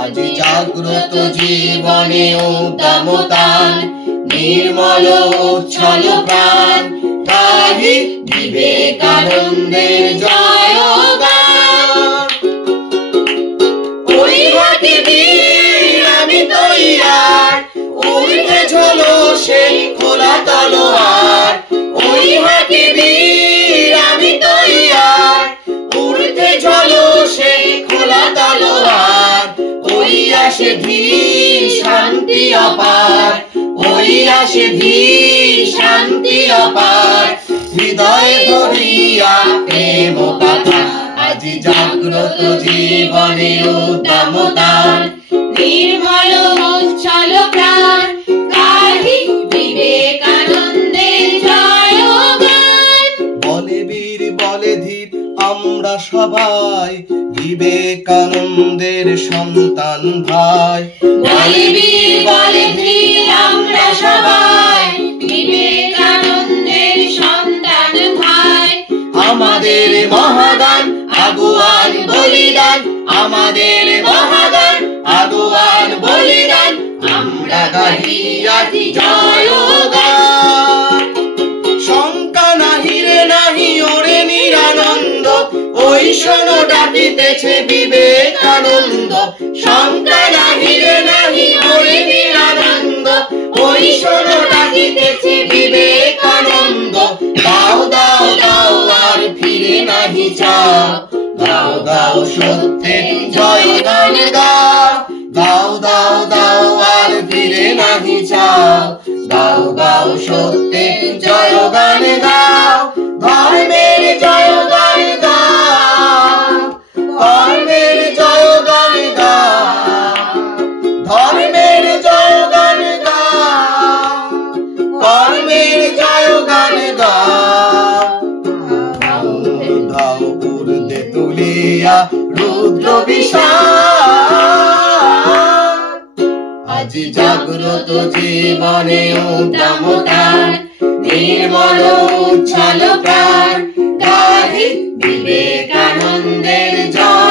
আজি জাগ্রত জীবনে উদ্দামতান, নির্মল উচ্ছল প্রাণ, গাহি বিবেকানন্দের জয়গান। ওই হাতে বীর আমি তৈয়ার, উঠে ঝোলো সেই খোলা তলোয়ার। ওই হাতে বীর আমি তৈয়ার, উঠে ঝোলো সেই খোলা তলোয়ার। ওই আসে ধীর শান্তি অপার, ওই আসে ধীর শান্তি অপার। হৃদয়ে ধরিয়া প্রেম কথা, আজি জাগ্রত জীবনে উদ্দামতান, নির্মল উচ্ছল প্রাণ, গাহি বিবেকানন্দের জয়গান। বলে বীর বলে ধীর আমরা সবাই, বিবেকানন্দের সন্তান ভাই। বলে বীর বলে ধীর আমরা সবাই, বিবেকানন্দের সন্তান ভাই। আমাদের মহাদান আগুয়ান বলিদান, আমাদের মহাদান আগুয়ান বলিদান। আমরা গাহি আজি জয়গান। শঙ্কা নাহি রে নাহি ওরে নিরানন্দ, ওই শোনো ডাকিতেছে বিবেকানন্দ। শঙ্কা নাহি রে নাহি ওরে নিরানন্দ, ওই শোনো ডাকিতেছে বিবেকানন্দ। দাও দাও দাও আর ফিরে নাহি চাও, দাও দাও সত্যের জয়গান গাও। দাও দাও দাও আর ফিরে নাহি চাও, দাও দাও সত্যের জয়গান গাও। ধর্মের জয়গান গাও, ধর্মের জয়গান গাও, ধর্মের জয়গান গাও, কর্মের জয়গান গাও। দাও উর্দে তুলিয়া রুদ্র বিষাদ, আজি জাগ্রত জীবনে উদ্দামতান, নির্মল উচ্ছল প্রাণ, গাহি বিবেকানন্দের জয়।